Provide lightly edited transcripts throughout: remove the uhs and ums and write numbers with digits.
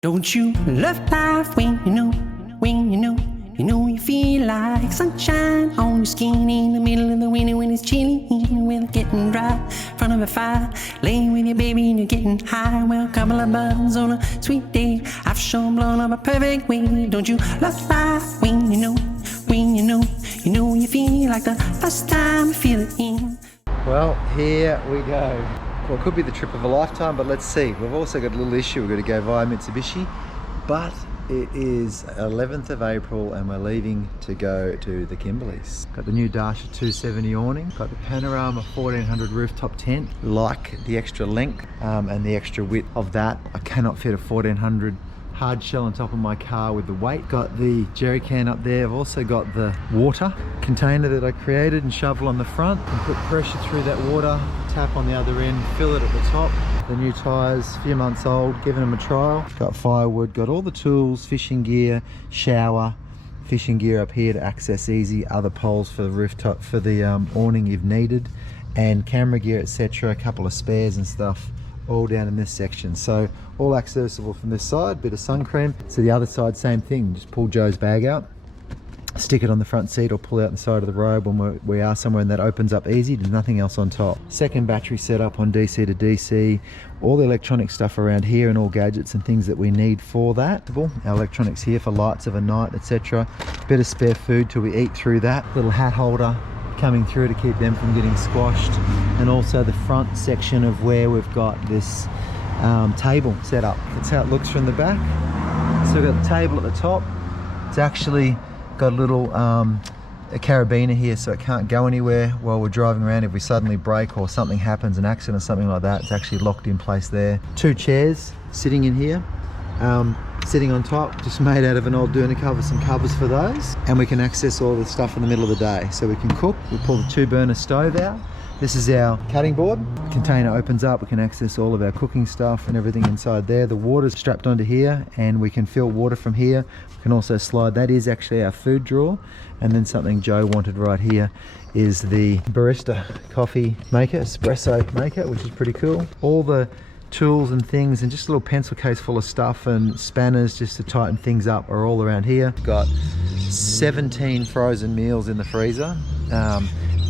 Don't you love life when you feel like sunshine on your skin in the middle of the winter when it's chilly, when it's getting dry, in front of a fire, laying with your baby and you're getting high. Well, a couple of buttons on a sweet day, I've sure blown up a perfect way. Don't you love life when you feel like the first time you feel it in. Well, here we go. Well, it could be the trip of a lifetime, but let's see. We've also got a little issue. We've got to go via Mitsubishi, but it is 11th of April and we're leaving to go to the Kimberleys. Got the new Dacia 270 awning, got the Panorama 1400 rooftop tent. Like the extra length and the extra width of that. I cannot fit a 1400 hard shell on top of my car with the weight. Got the jerry can up there. I've also got the water container that I created and shovel on the front and put pressure through that water, tap on the other end, fill it at the top. The new tyres, a few months old, giving them a trial. Got firewood, got all the tools, fishing gear, shower, fishing gear up here to access easy, other poles for the rooftop, for the awning if needed, and camera gear, etc. A couple of spares and stuff all down in this section. So all accessible from this side, bit of sun cream. So the other side, same thing, just pull Joe's bag out, stick it on the front seat or pull out the side of the road when we are somewhere, and that opens up easy. There's nothing else on top. Second battery setup on DC to DC, all the electronic stuff around here and all gadgets and things that we need for that. Our electronics here for lights of a night, etc. Bit of spare food till we eat through that. Little hat holder coming through to keep them from getting squashed, and also the front section of where we've got this table set up. That's how it looks from the back. So we've got the table at the top. It's actually got a little a carabiner here, so it can't go anywhere while we're driving around. If we suddenly brake or something happens, an accident or something like that, it's actually locked in place there. Two chairs sitting in here, sitting on top, just made out of an old doona cover, some covers for those, and we can access all the stuff in the middle of the day. So we can cook. We pull the 2-burner stove out. This is our cutting board. Container opens up, we can access all of our cooking stuff and everything inside there. The water's strapped onto here and we can fill water from here. We can also slide, that is actually our food drawer. And then something Joe wanted right here is the barista coffee maker, espresso maker, which is pretty cool. All the tools and things and just a little pencil case full of stuff and spanners just to tighten things up are all around here. Got 17 frozen meals in the freezer.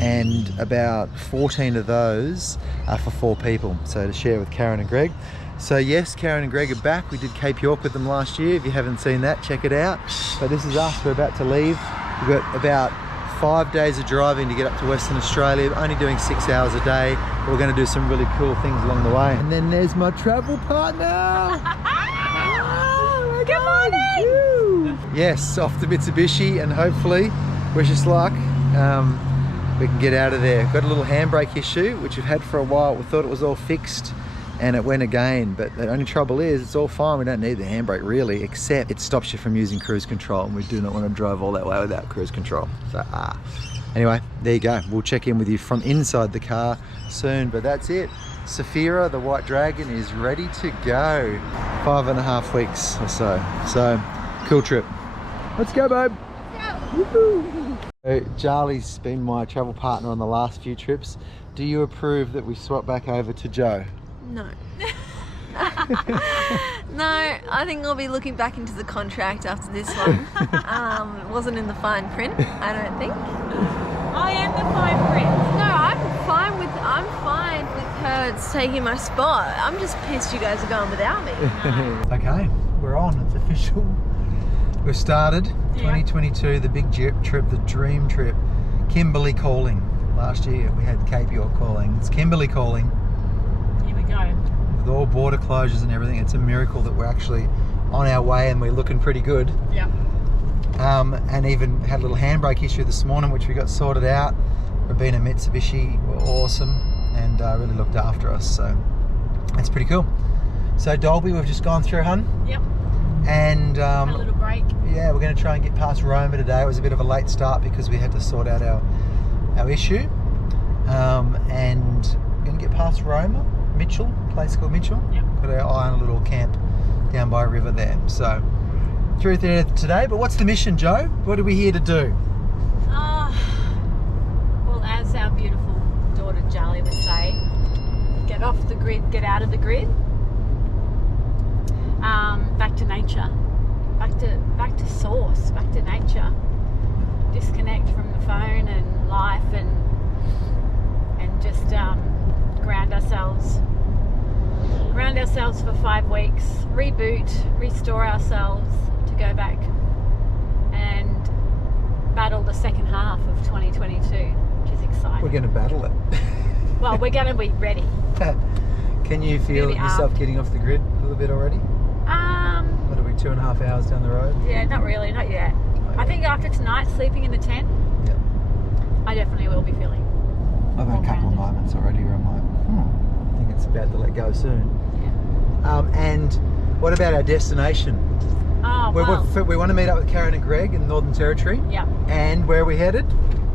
And about 14 of those are for 4 people, so to share with Karen and Greg. So yes, Karen and Greg are back. We did Cape York with them last year. If you haven't seen that, check it out. But this is us, we're about to leave. We've got about 5 days of driving to get up to Western Australia, only doing 6 hours a day. But we're going to do some really cool things along the way. And then there's my travel partner. Good morning! Yes, off to Mitsubishi, and hopefully, wish us luck, we can get out of there. Got a little handbrake issue, which we've had for a while. We thought it was all fixed and it went again, but the only trouble is it's all fine. We don't need the handbrake really, except it stops you from using cruise control, and we do not want to drive all that way without cruise control. So anyway, there you go. We'll check in with you from inside the car soon, but that's it. Saphira, the white dragon, is ready to go. 5.5 weeks or so. So cool trip. Let's go, babe. So Charlie's been my travel partner on the last few trips. Do you approve that we swap back over to Joe? No. No, I think I'll be looking back into the contract after this one. It wasn't in the fine print, I don't think. I am the fine print. No, I'm fine with her taking my spot. I'm just pissed you guys are going without me. Okay, we're on, it's official. We've started 2022, the big trip, the dream trip. Kimberley calling. Last year we had Cape York calling. It's Kimberley calling. Here we go. With all border closures and everything, it's a miracle that we're actually on our way and we're looking pretty good. Yeah. And even had a little handbrake issue this morning, which we got sorted out. Rabina Mitsubishi were awesome and really looked after us, so that's pretty cool. So Dolby, we've just gone through, hun. Yep. And a little break. Yeah, we're going to try and get past Roma today. It was a bit of a late start because we had to sort out our issue. And we're going to get past Roma, Mitchell, a place called Mitchell. Yep. Got our eye on a little camp down by a river there. So through there today. But what's the mission, Joe? What are we here to do? Well, as our beautiful daughter Charlie would say, get off the grid, get out of the grid. Back to nature, back to source, back to nature. Disconnect from the phone and life, and just ground ourselves for 5 weeks, reboot, restore ourselves to go back and battle the second half of 2022, which is exciting. We're going to battle it. Well, we're going to be ready. Can you feel yourself getting off the grid a little bit already? What are we, 2.5 hours down the road? Yeah, not really, not yet. I think after tonight, sleeping in the tent, I definitely will be feeling. I've had a couple of moments already where I'm like, I think it's about to let go soon. Yeah. And what about our destination? Oh, We want to meet up with Karen and Greg in the Northern Territory. Yeah. And where are we headed?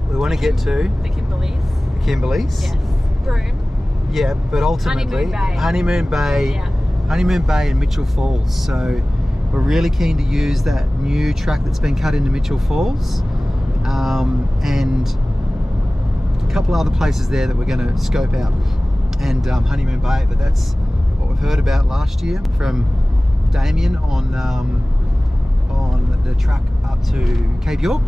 We want to get to the Kimberleys. the Kimberleys. Yes. Broome. Yeah, but ultimately Honeymoon Bay. Yeah. Honeymoon Bay and Mitchell Falls. So we're really keen to use that new track that's been cut into Mitchell Falls, and a couple other places there that we're going to scope out, and Honeymoon Bay. But that's what we've heard about last year from Damien on the track up to Cape York.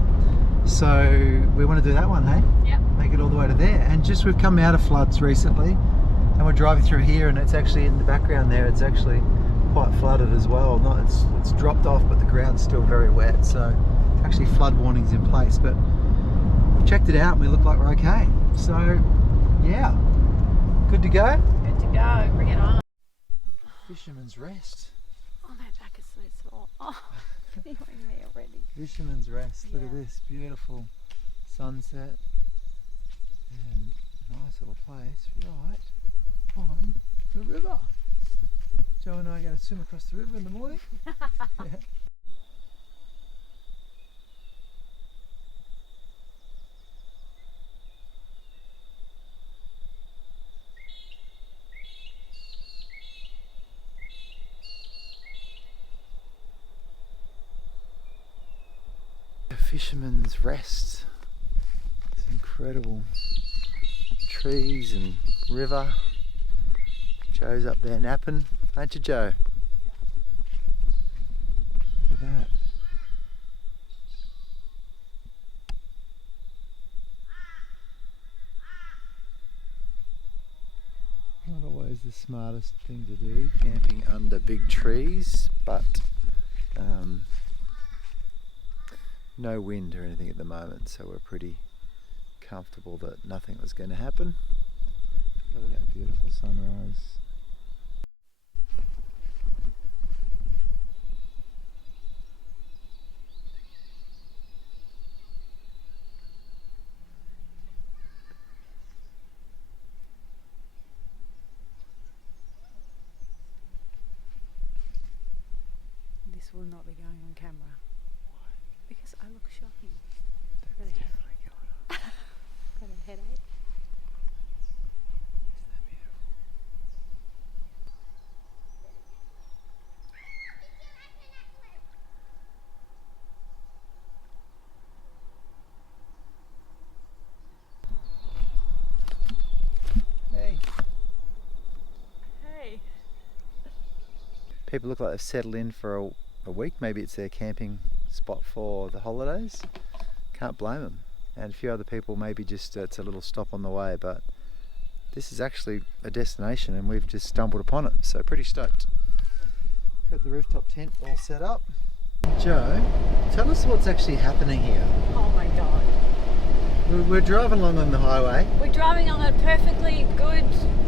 So we want to do that one, hey? Yep. Make it all the way to there. And just we've come out of floods recently, and we're driving through here, and it's actually in the background there. It's actually quite flooded as well. It's dropped off, but the ground's still very wet. So actually flood warnings in place. But we've checked it out, and we look like we're okay. So yeah, good to go. Good to go. Bring it on. Fisherman's Rest. Oh, my back is so sore. Oh, feeling me already. Fisherman's Rest. Look at this beautiful sunset and nice little place right on the river. Joe and I are going to swim across the river in the morning. Yeah. Fisherman's Rest. It's incredible trees and river. Joe's up there napping, aren't you, Joe? Look at that. Not always the smartest thing to do, camping under big trees, but no wind or anything at the moment, so we're pretty comfortable that nothing was going to happen. Look at that beautiful sunrise. This will not be going on camera. Why? Because I look shocking. That's definitely going on. Got a headache. Isn't that beautiful? Hey. Hey. People look like they've settled in for a week. Maybe it's their camping spot for the holidays. Can't blame them. And a few other people maybe just it's a little stop on the way, but this is actually a destination and we've just stumbled upon it, so pretty stoked. Got the rooftop tent all set up. Joe, tell us what's actually happening here. Oh my God. We're driving along on the highway. We're driving on a perfectly good,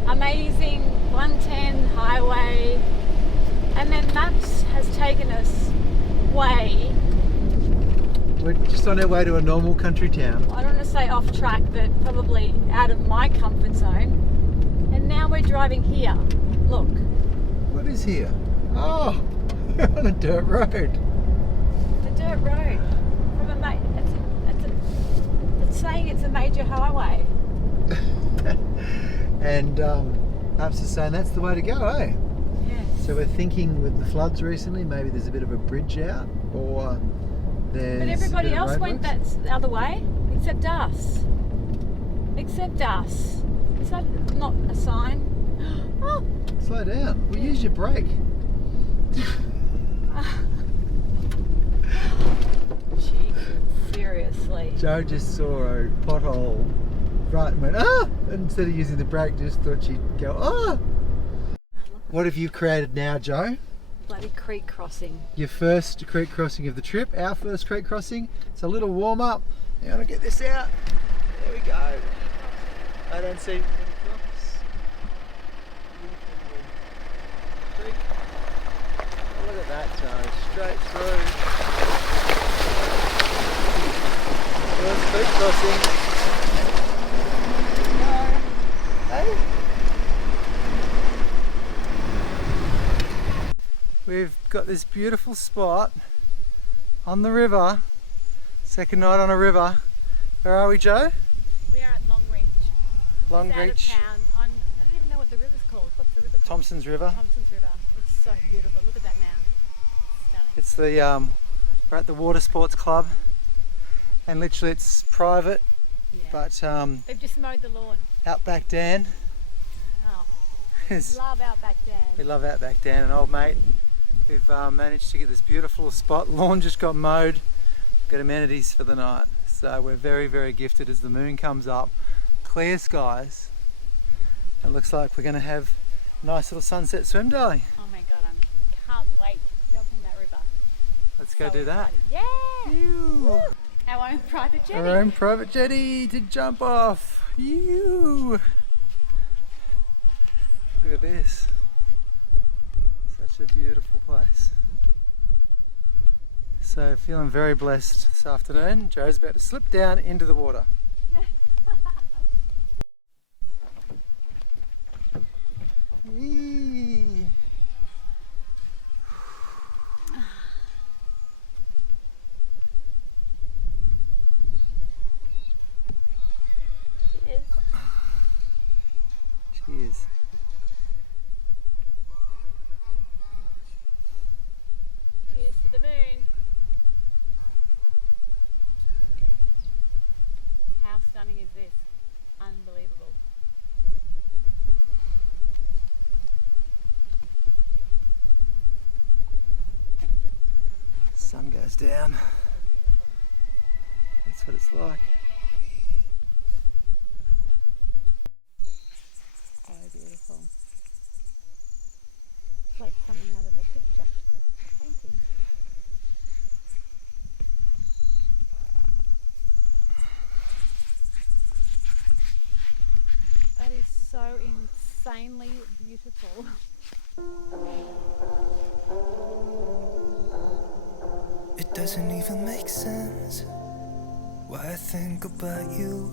amazing 110 highway, and then Maps has taken us way, We're just on our way to a normal country town. I don't want to say off track, but probably out of my comfort zone. And now we're driving here. Look. What is here? Oh, we're on a dirt road. The dirt road. From it's saying it's a major highway. And Maps is saying that's the way to go, eh? Yes. So we're thinking with the floods recently, maybe there's a bit of a bridge out, or there's But everybody a bit of else went roadworks. the other way, except us. Except us. Is that not a sign? Oh, Slow down. Well, use your brake. Joe just saw a pothole right and went, ah! And instead of using the brake, just thought she'd go, ah! What have you created now, Joe? Bloody creek crossing. Your first creek crossing of the trip, our first creek crossing. It's a little warm up. Now I'm gonna get this out. There we go. I don't see any crops. Creek. Oh, look at that, Joe. Straight through. First creek crossing. Hey. We've got this beautiful spot on the river. Second night on a river. Where are we, Joe? We are at Long Reach. Long It's Reach. out of town. I don't even know what the river's called. What's the river called? Thompson's River. Thompson's River. It's so beautiful. Look at that now. Stunning. It's the we're at the Water Sports Club, and literally it's private, Yeah. but They've just mowed the lawn. Outback Dan Oh, is. love Outback We Dan. love Outback Dan, an old mate. We've managed to get this beautiful spot. Lawn just got mowed. Got amenities for the night, so we're very, very gifted as the moon comes up. Clear skies. It looks like we're going to have a nice little sunset swim day. Oh my god, I can't wait to jump in that river. Let's go So do that. exciting. Yeah! Ew. Our own private jetty. Our own private jetty to jump off. Ew. Look at this. Such a beautiful place. So feeling very blessed this afternoon. Joe's about to slip down into the water. Yee. Cheers. Cheers. Cheers to the moon. How stunning is this? Unbelievable. Sun goes down. That's what it's like. So beautiful. It's like something out of a picture, a painting. That is so insanely beautiful. It doesn't even make sense why I think about you.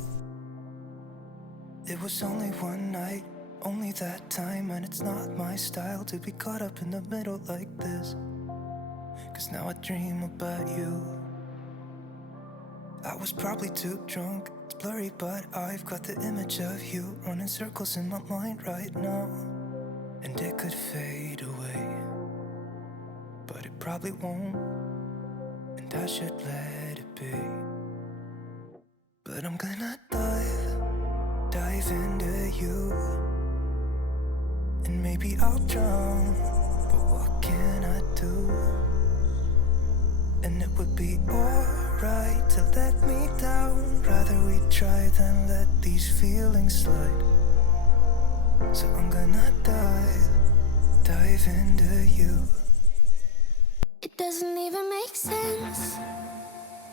It was only one night, only that time, and it's not my style to be caught up in the middle like this. 'Cause now I dream about you. I was probably too drunk, it's blurry, but I've got the image of you running circles in my mind right now. And it could fade away, but it probably won't. And I should let it be. But I'm gonna dive into you. And maybe I'll drown, but what can I do? And it would be alright to let me down. Rather we try than let these feelings slide. So I'm gonna dive into you. It doesn't even make sense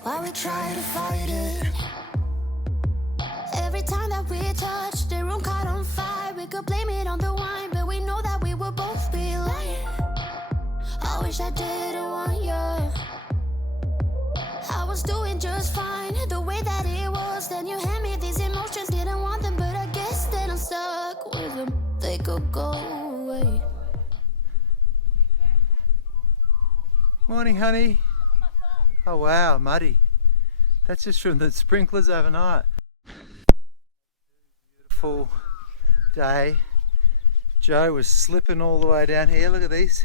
why we try to fight it. Every time that we touch, the room caught on fire. We could blame it on the wine, but we know that we will both be lying. I wish I didn't want you. I was doing just fine, the way that it was. Then you hand me these emotions, didn't want them, but I guess that I'm stuck with them. They could go away. Morning, honey. Oh wow, muddy. That's just from the sprinklers overnight. Beautiful day. Joe was slipping all the way down here. Look at these.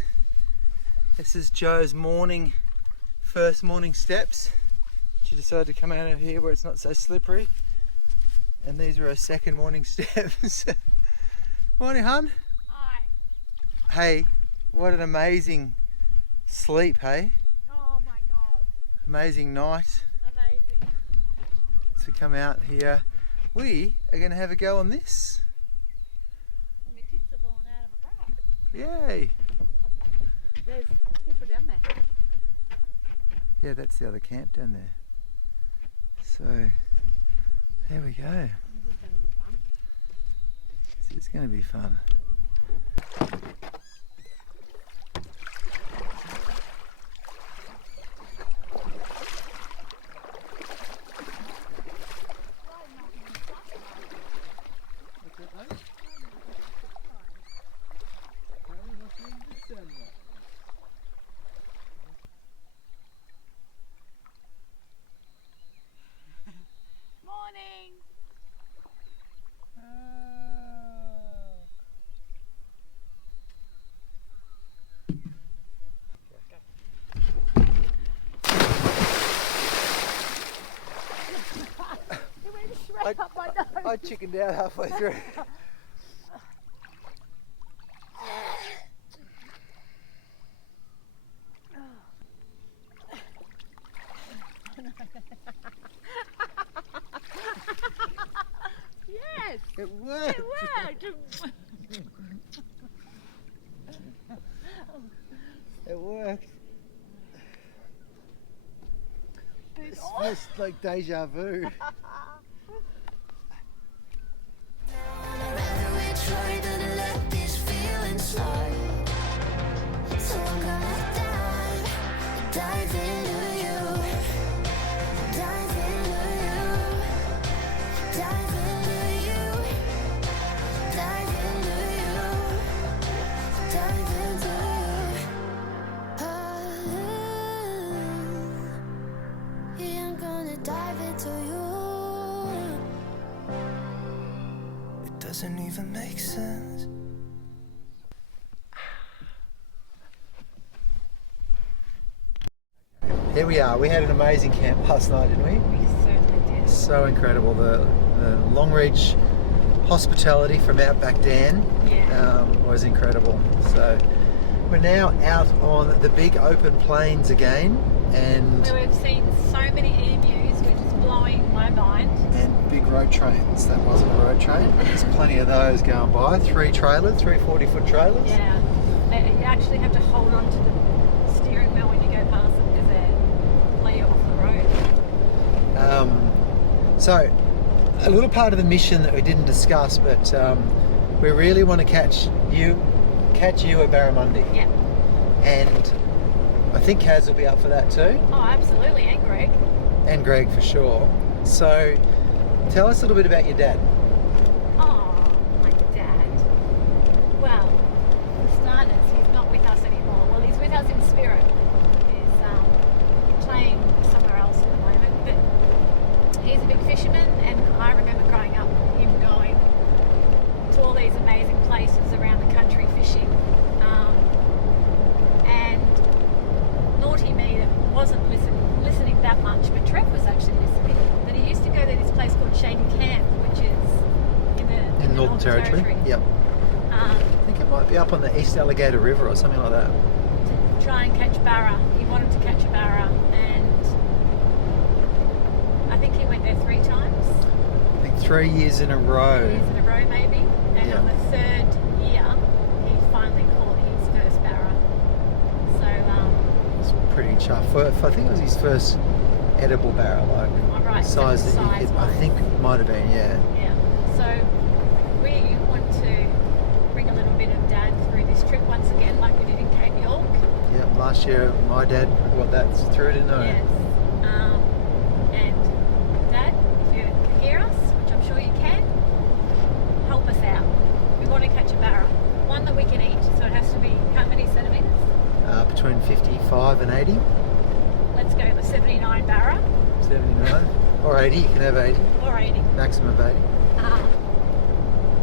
This is Joe's first morning steps. She decided to come out of here where it's not so slippery. And these are her second morning steps. Morning, hun. Hi. Hey, what an amazing sleep, hey? Oh my god. Amazing night. Amazing. to come out here. We are going to have a go on this. My tits are falling out of my bra. Yay! There's people down there. Yeah, that's the other camp down there. So, there we go. It's going to be fun. Morning. I chickened out halfway through. Yes. It worked. It worked. It worked. It's It's like deja vu. Rather we try than let these feelings slide. So I'm gonna dive into you, dive into you, dive into you, dive into you, dive into you. Yeah, I'm gonna dive into you. It doesn't even make sense. Here we are. We had an amazing camp last night, didn't we? We certainly did. So incredible. The Longreach hospitality from Outback Dan Yeah. was incredible. So we're now out on the big open plains again, and Where we've seen so many emus, which is blowing my mind. big road trains. That wasn't a road train, but there's plenty of those going by. 3 40-foot trailers. Yeah. You actually have to hold on to the steering wheel when you go past them because they lay you off the road. So a little part of the mission that we didn't discuss, but we really want to catch you a barramundi. Yeah. And I think Kaz will be up for that too, Oh, absolutely. And Greg. and Greg for sure. So tell us a little bit about your dad. Oh, my dad. Well, for starters, he's not with us anymore. Well, he's with us in spirit. He's playing somewhere else at the moment. But he's a big fisherman, and I remember growing up, him going to all these amazing places around the country fishing. And naughty me that wasn't listening that much, but Trev was actually listening. But he used to go to this place called Shady Camp, which is in the Northern Territory. Yep. I think it might be up on the East Alligator River or something like that. To try and catch barra. He wanted to catch a barra, and I think he went there 3 times. I think 3 years in a row. 3 years in a row maybe. And Yeah. on the 3rd year, he finally caught his first barra. So, It's pretty chuffed. I think it was his first edible barrel, like all right, size that you hit. I size-wise. think it might have been, yeah. Yeah. So we want to bring a little bit of Dad through this trip once again, like we did in Cape York. Yeah, last year my dad got that through, didn't I? Yes. And Dad, if you can hear us, which I'm sure you can, help us out. We want to catch a barra, one that we can eat. So it has to be how many centimetres? Between 55 and 80, Let's go with 79 barra 79, or 80. You can have 80, or 80. maximum of 80.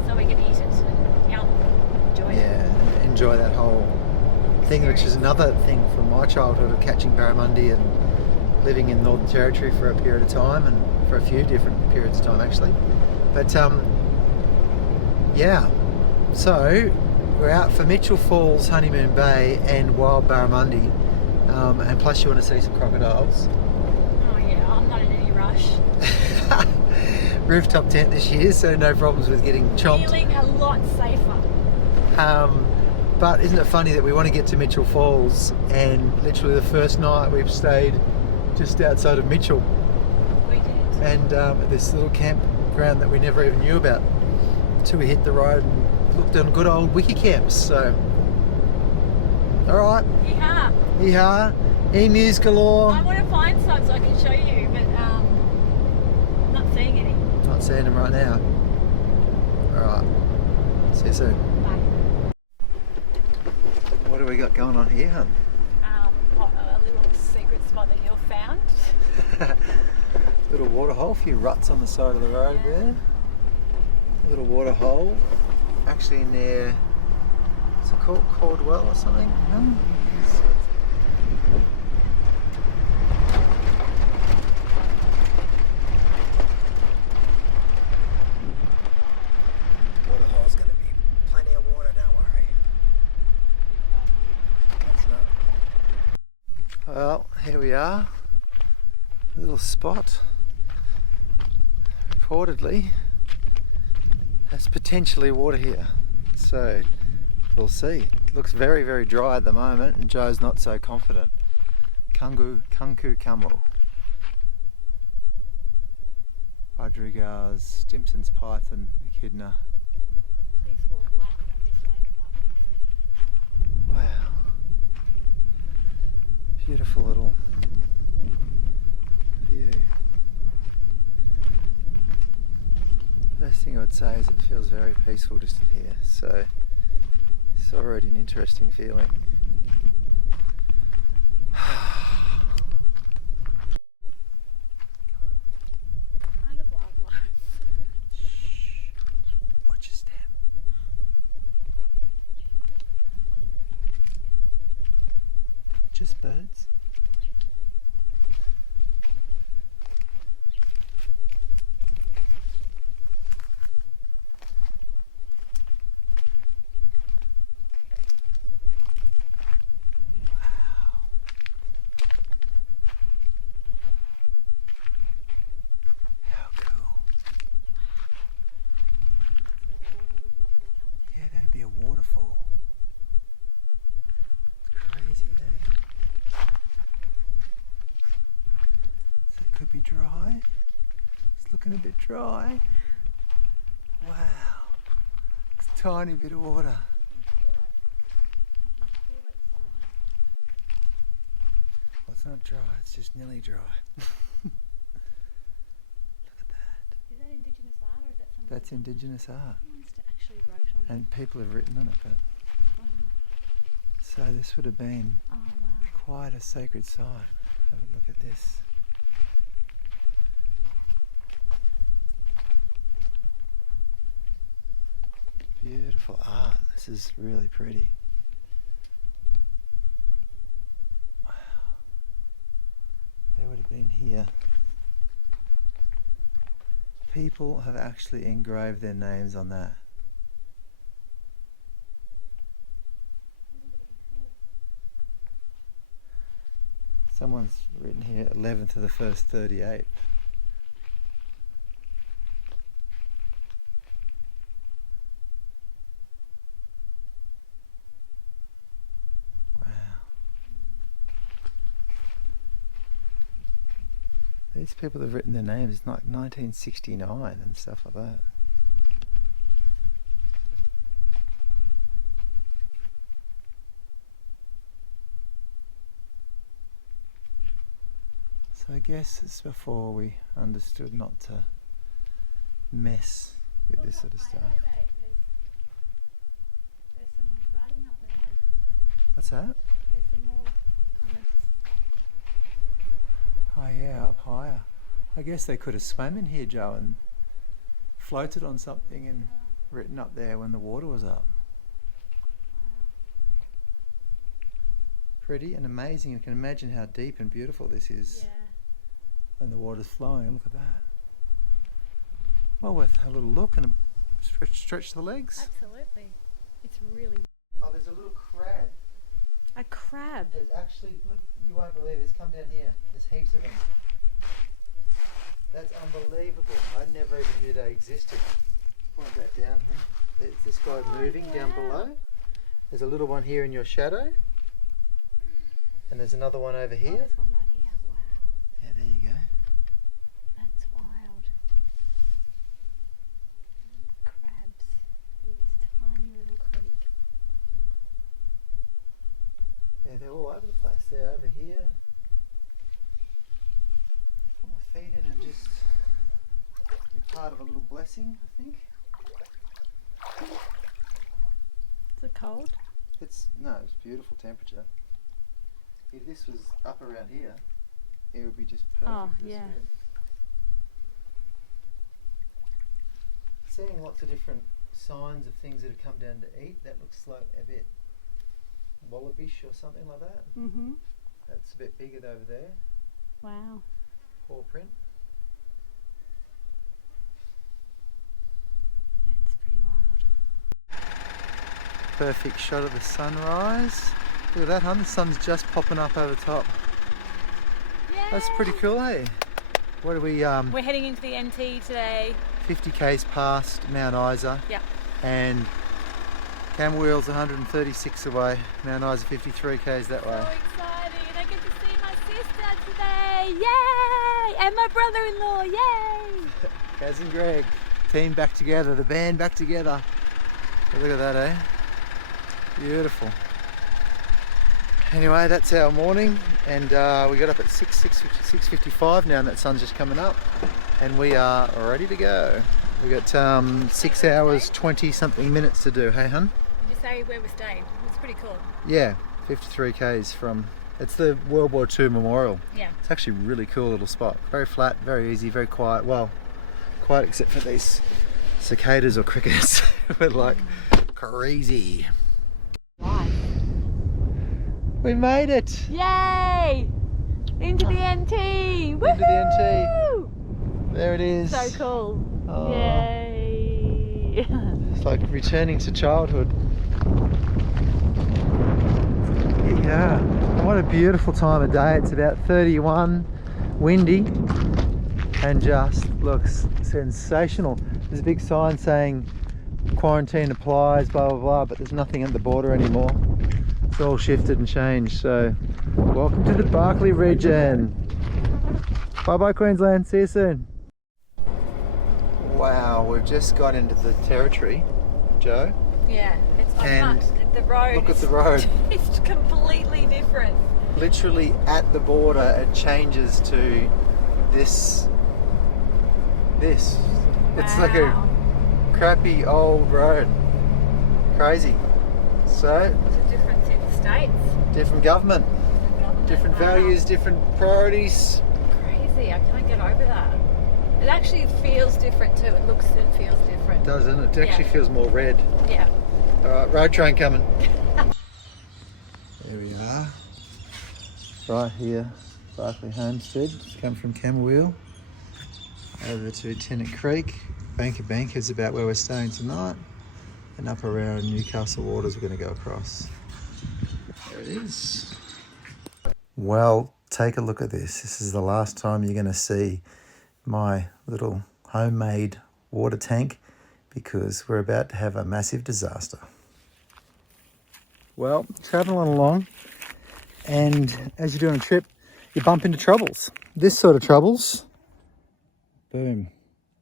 So we can eat it and yum, enjoy it. Yeah, and enjoy that whole thing, which is another thing from my childhood of catching barramundi and living in Northern Territory for a period of time, and for a few different periods of time actually. But yeah, so we're out for Mitchell Falls, Honeymoon Bay and wild barramundi, and plus you want to see some crocodiles. Oh yeah, I'm not in any rush. rush. Rooftop tent this year, so no problems with getting chomped. Feeling a lot safer. But isn't it funny that we want to get to Mitchell Falls, and literally the first night we've stayed just outside of Mitchell, We did. and at this little campground that we never even knew about until we hit the road and looked on good old wiki camps. So, all right, Yeah. yeehaw, emus galore. I want to find some so I can show you, but not seeing any. Not seeing them right now. All right, see you soon. Bye. What do we got going on here, hun? A little secret spot that you'll found. Little water hole, a few ruts on the side of the road there. Little water hole, actually near, is it called Caldwell or something? No? Water hole's going to be plenty of water, don't worry. That's not. Well, here we are. Little spot. Reportedly has potentially water here, so we'll see. It looks very, very dry at the moment, and Joe's not so confident. Kungu Kamu. Budgerigars, Stimson's python, echidna. Please walk lightly on this lane without noticing. Wow. Beautiful little view. First thing I would say is it feels very peaceful just in here, so it's already an interesting feeling. Kind of wildlife. Watch your step. Just birds. Yeah, that'd be a waterfall. It's crazy, eh? So it could be dry. It's looking a bit dry. Wow. It's a tiny bit of water. Well, it's not dry, it's just nearly dry. Look at that. Is that indigenous art or is that something? That's indigenous art. Someone's actually wrote on it. And people have written on it, but Wow. so this would have been Oh wow. quite a sacred site. Have a look at this. Beautiful art. This is really pretty. Wow. They would have been here. People have actually engraved their names on that. Someone's written here 11th of the 1st 38. Wow. These people have written their names like 1969 and stuff like that. So I guess it's before we understood not to mess with this sort of stuff. There's some writing up there. What's that? There's some more kind of. Oh yeah, up higher. I guess they could have swam in here, Joe, and floated on something and written up there when the water was up. Pretty and amazing. You can imagine how deep and beautiful this is. Yeah. When the water's flowing. Look at that. Well, worth a little look and stretch the legs. Absolutely. It's really. Oh, there's a little crab. A crab. There's actually, look, you won't believe this. Come down here. There's heaps of them. That's unbelievable. I never even knew they existed. Point that down here. Is this guy moving down below? There's a little one here in your shadow. And there's another one over here. Oh, there's one right here. Wow. Yeah, there you go. That's wild. Crabs in this tiny little creek. Yeah, they're all over the place. They're over here. Put my feet in and just be part of a little blessing, I think. Is it cold? It's beautiful temperature. If this was up around here, it would be just perfect. Oh, for yeah. swim. Seeing lots of different signs of things that have come down to eat. That looks like a bit wallabish or something like that. Mm-hmm. That's a bit bigger over there. Wow. Paw print. Yeah, it's pretty wild. Perfect shot of the sunrise. Look at that, hun. The sun's just popping up over the top. Yeah. That's pretty cool, eh? What are we? We're heading into the NT today. 50 k's past Mount Isa. Yeah. And Camwheel's 136 away. Mount Isa 53 k's that So way. exciting! And I get to see my sister today! Yay! And my brother-in-law! Yay! Kaz and Greg, team back together. The band back together. Look at that, eh? Beautiful. Anyway, that's our morning, and we got up at 6:55 now, and that sun's just coming up, and we are ready to go. We got 6 hours 20 something minutes to do. Hey, hun? Did you say where we stayed? It's pretty cool. Yeah, 53 k's from. It's the World War II Memorial. Yeah. It's actually a really cool little spot. Very flat, very easy, very quiet. Well, quiet except for these cicadas or crickets, but like crazy. Why? We made it! Yay! Into the NT! Woohoo! Into the NT. There it is. So cool. Oh. Yay! It's like returning to childhood. Yeah. What a beautiful time of day. It's about 31, windy, and just looks sensational. There's a big sign saying quarantine applies, blah blah blah, but there's nothing at the border anymore. It's all shifted and changed. So welcome to the Barkly region. Bye bye Queensland, see you soon. Wow, we've just got into the territory, Joe. Yeah, it's And the road. look at the road. It's completely different. Literally at the border it changes to this. It's like a crappy old road. Crazy. So What's the difference in the states? different government, different values, different priorities. Crazy, I can't get over that. It actually feels different too. It looks and feels different. Doesn't it? It actually Yeah. feels more red. Yeah. Alright, road train coming. There we are. Right here, Barkly Homestead. Come from Camwheel over to Tennant Creek. Bank of Bankers about where we're staying tonight. And up around Newcastle Waters we're going to go across. There it is. Well, take a look at this. This is the last time you're going to see my little homemade water tank because we're about to have a massive disaster. Well, travelling along, and as you're doing a trip, you bump into troubles. This sort of troubles. Boom.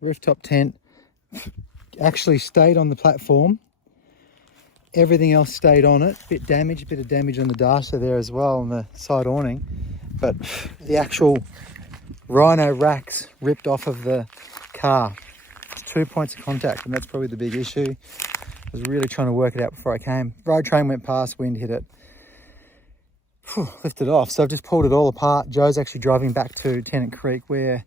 Rooftop tent actually stayed on the platform. Everything else stayed on it. Bit of damage on the dasher there as well on the side awning. But the actual rhino racks ripped off of the car. It's 2 points of contact, and that's probably the big issue. I was really trying to work it out before I came. Road train went past, wind hit it. Lifted off. So I've just pulled it all apart. Joe's actually driving back to Tennant Creek. We're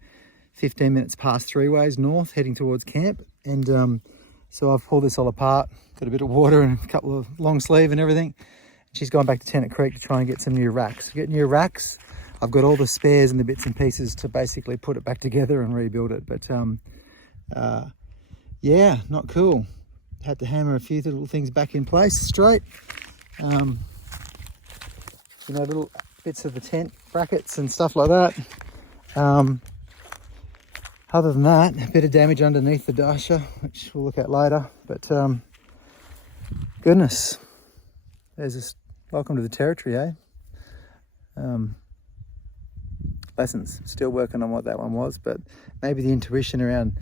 15 minutes past three ways north, heading towards camp. And so I've pulled this all apart. Got a bit of water and a couple of long sleeve and everything. She's gone back to Tennant Creek to try and get some new racks. Get new racks. I've got all the spares and the bits and pieces to basically put it back together and rebuild it. But yeah, not cool. Had to hammer a few little things back in place straight. You know, little bits of the tent brackets and stuff like that. Other than that, a bit of damage underneath the dasher, which we'll look at later. But goodness, there's this. Welcome to the territory, eh? Lessons. Still working on what that one was, but maybe the intuition around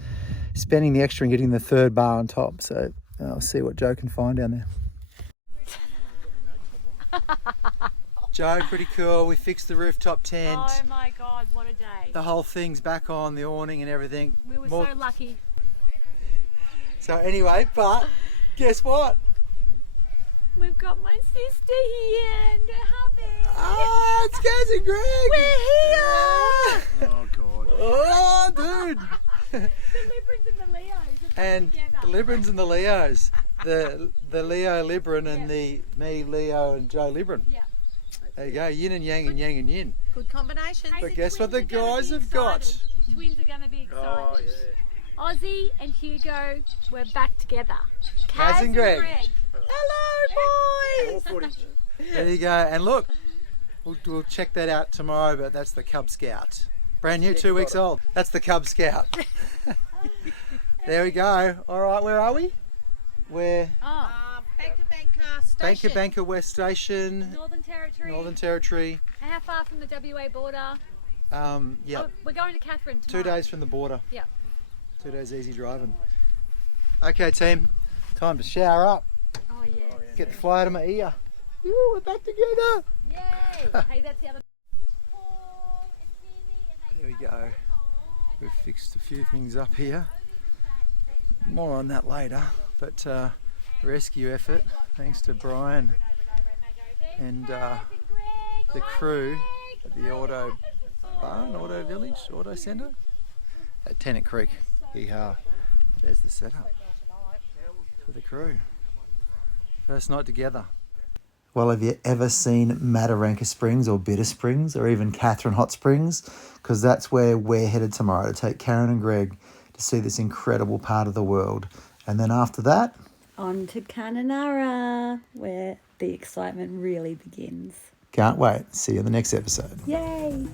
spending the extra and getting the third bar on top. So I'll see what Joe can find down there. Joe, pretty cool. We fixed the rooftop tent. Oh my God, what a day. The whole thing's back on, the awning and everything. We were so lucky. So anyway, but guess what? We've got my sister here and her hubby. Ah, it's Kaz and Greg. We're here. Oh God. Oh, dude. The Librans and the Leos are back And together. the Librans and the Leos. The Leo Libran and the me Leo and Joe Libran. Yeah. There you go, yin and yang and yang and yin. Good combination. Hey, But the guess what twins the are gonna guys be have got? excited. The twins are going to be excited. Oh yeah. Ozzy and Hugo, we're back together. Kaz and Greg. Hello, boys. There you go. And look, we'll check that out tomorrow, but that's the Cub Scout. Brand new, 2 weeks old. That's the Cub Scout. There we go. All right, where are we? We're Banker Station. Banker West Station, Northern Territory. Northern Territory. How far from the WA border? Yeah, Oh, we're going to Katherine 2 tomorrow. days from the border. Yeah. 2 days easy driving. Okay, team, time to shower up. Oh, yeah. Get the fly out of my ear. Woo, we're back together. Yay! Hey, that's the other. There we go. We've fixed a few things up here. More on that later. But rescue effort, thanks to Brian and the crew at the Auto Barn, Auto Village, Auto Centre at Tennant Creek. Yeehaw. There's the setup for the crew. First night together. Well, have you ever seen Mataranka Springs or Bitter Springs or even Katherine Hot Springs? Because that's where we're headed tomorrow to take Karen and Greg to see this incredible part of the world. And then after that, on to Kununurra, where the excitement really begins. can't wait. See you in the next episode. Yay!